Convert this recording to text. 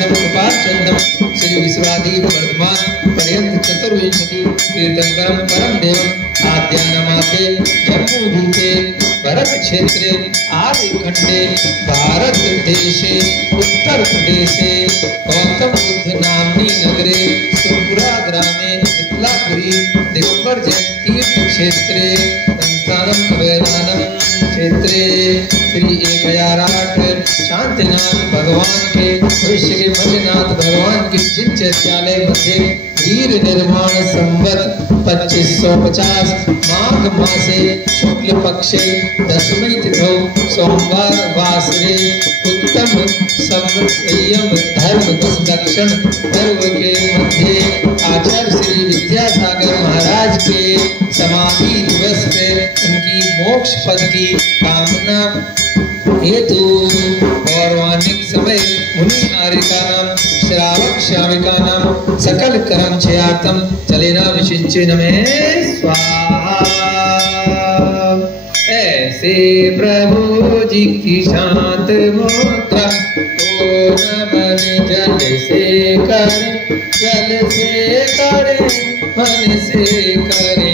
चंदम कृपाल चंदम श्री विश्वादीप वर्धमान पर्यंत चतुर्विंशति कीर्तनकरम परम देवम आद्यानमाते जम्मूद्वीपे भरत क्षेत्रे आदि खंडे भारत देशे उत्तर प्रदेशे गौतम बुद्ध नामनी नगरे सुरपुरा ग्रामे मिथिलापुरी दिगंबर जैन तीर्थ क्षेत्रे संस्थानम अवैधानम क्षेत्रे श्री 1008 शांतिनाथ भगवान के भविष्य के मल्लिनाथ भगवान के जिन चैत्यालय मध्य वीर निर्माण संवत 2550 माघ मासे शुक्ल पक्षे दशमी तिथौ सोमवार वासरे उत्तम संयम धर्म दक्षिण पर्व के मध्य आचार्य श्री विद्यासागर महाराज के समाधि दिवस पे उनकी मोक्ष पद की कामना हेतु पौराणिक समय मुनि आर्यका नाम श्रावक श्राविका नाम सकल कर्म चयार्थम चलेना विशिष्य नमे स्वाहा। ऐसे प्रभु जी की शांत मुद्रा ओ नमन जल से करे मन से करे